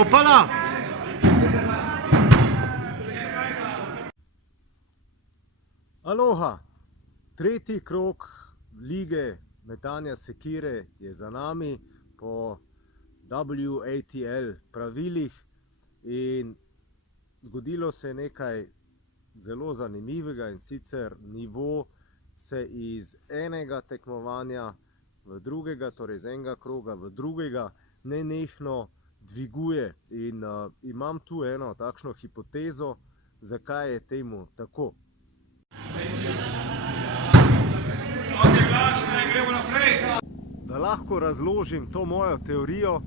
Opala! Aloha! Tretji krog lige metanja sekire je za nami po WATL pravilih in zgodilo se je nekaj zelo zanimivega, in sicer nivo se iz enega tekmovanja v drugega, torej iz enega kroga v drugega, nenehno dviguje. In imam tu eno takšno hipotezo, zakaj je temu tako. Da lahko razložim to mojo teorijo,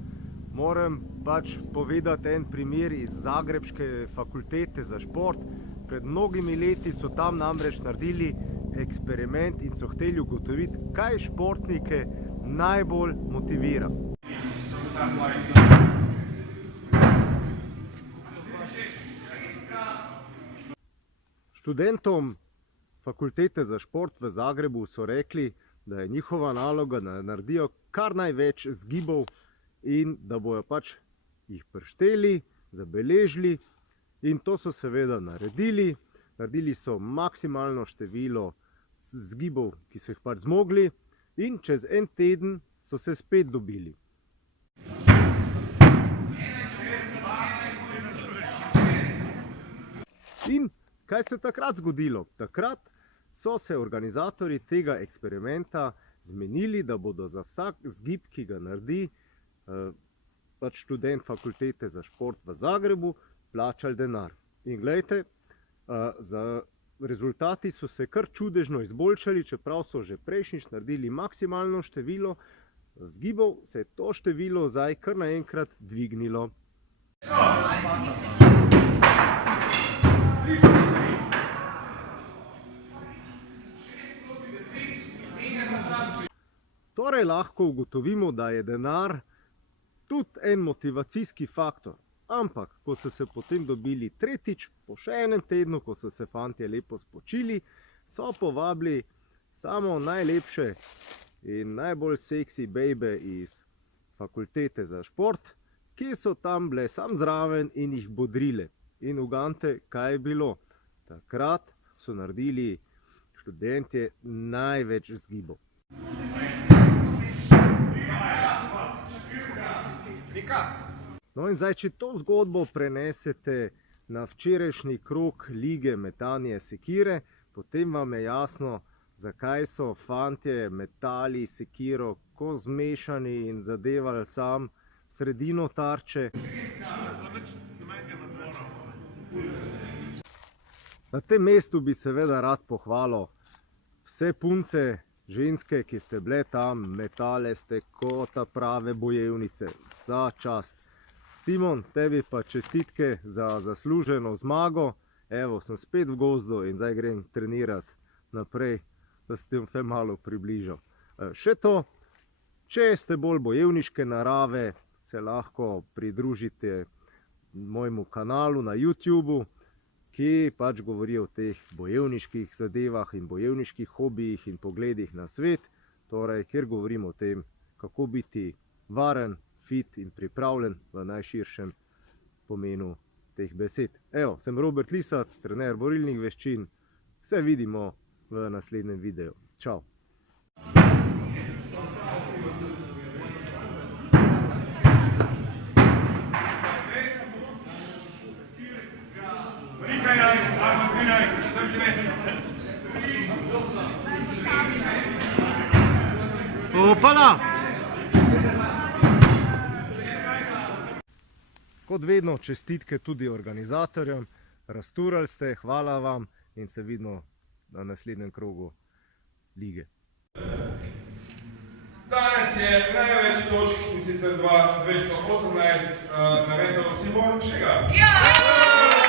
moram pač povedati en primer iz Zagrebške fakultete za šport. Pred mnogimi leti so tam namreč naredili eksperiment in so hteli ugotoviti, kaj športnike najbolj motivira. Študentom fakultete za šport v Zagrebu so rekli, da je njihova naloga, da naredijo kar največ zgibov in da bojo pač jih prešteli, zabeležili, in to so seveda naredili. Naredili so maksimalno število zgibov, ki so jih pač zmogli, in čez en teden so se spet dobili. In kaj se je takrat zgodilo? Takrat so se organizatorji tega eksperimenta zmenili, da bodo za vsak zgib, ki ga naredi pač študent fakultete za šport v Zagrebu, plačali denar. In glejte, rezultati so se kar čudežno izboljšali, čeprav so že prejšnjič naredili maksimalno število zgibov, se je to število zdaj kar naenkrat dvignilo. Torej lahko ugotovimo, da je denar tudi en motivacijski faktor. Ampak, ko so se potem dobili tretjič, po še enem tednu, ko so se fantje lepo spočili, so povabili samo najlepše in najbolj seksi bejbe iz fakultete za šport, ki so tam bile sam zraven in jih bodrile. In uganite, kaj je bilo. Takrat so naredili študentje največ zgibov. No in zdaj, če to zgodbo prenesete na včerajšnji krog lige metanje sekire, potem vam je jasno, zakaj so fantje metali sekiro ko zmešani in zadevali sam sredino tarče. Na tem mestu bi seveda rad pohvalil vse punce, ženske, ki ste bile tam, metale ste kot prave bojevnice. Vsa čast. Simon, tebi pa čestitke za zasluženo zmago. Evo, sem spet v gozdu in zdaj grem trenirati naprej, da se tem vse malo približal. Še to, če ste bolj bojevniške narave, se lahko pridružite mojemu kanalu na YouTubeu, ki pač govori o teh bojevniških zadevah in bojevniških hobijih in pogledih na svet, torej, kjer govorim o tem, kako biti varen, fit in pripravljen v najširšem pomenu teh besed. Evo, sem Robert Lisac, trener borilnih veščin. Se vidimo v naslednjem videu. Čau! Opala! Kot vedno čestitke tudi organizatorjem, razturali ste, hvala vam in se vidimo na naslednjem krogu lige. Danes je največ točk, in sicer 218, nametal Simon Šega.